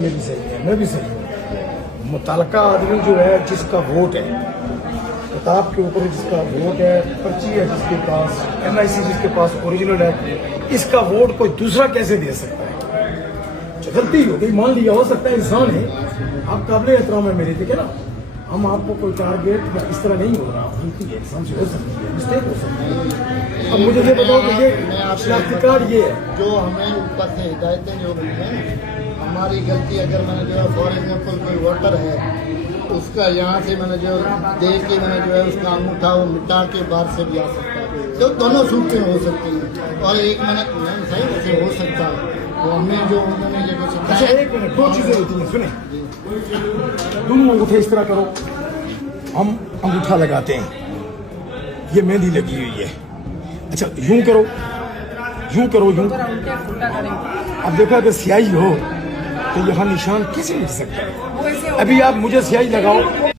میں بھی صحیح ہے، میں بھی صحیح ہوں۔ متعلقہ آدمی جو ہے جس کا ووٹ ہے، کتاب کے اوپر جس کا ووٹ ہے، پرچی ہے جس کے پاس، NIC جس کے پاس اوریجنل ہے، اس کا ووٹ کوئی دوسرا کیسے دے سکتا ہے؟ غلطی ہو گئی، مان لیا، ہو سکتا ہے انسان ہے، آپ قابل احترام ہے میرے، ٹھیک ہے نا، ہم آپ کو کوئی ٹارگیٹ یا اس طرح نہیں ہو رہا، غلطی ہے، انسان سے ہو سکتی ہے، مسٹیک ہو سکتی ہے۔ اب مجھے یہ بتاؤ کہ یہ شناختی کارڈ یہ ہے جو ہمیں اوپر سے ہدایتیں جو ملی ہیں، ہماری غلطی اگر میں نے جو ہے فار ایگزامپل کوئی ووٹر ہے، اس کا یہاں سے میں نے جو دیکھ کے میں نے جو ہے اس کا انگوٹھا وہ مٹا کے باہر سے بھی آ سکتا ہے، تو دونوں صورتیں ہو سکتی ہیں، اور ایک منٹ نہیں صحیح ویسے ہو سکتا ہے، وہ ہمیں جو انہوں نے یہ کچھ اچھا ایک منٹ، دو چیزیں ہوتی ہیں، سنیں، تم انگوٹھے اس طرح کرو، ہم انگوٹھا لگاتے ہیں، یہ مہندی لگی ہوئی ہے، اچھا یوں کرو، یوں کرو، یوں، اب دیکھو اگر سیاہی ہو تو یہاں نشان کیسے مٹ سکتا ہے؟ ابھی آپ مجھے سیاہی لگاؤ۔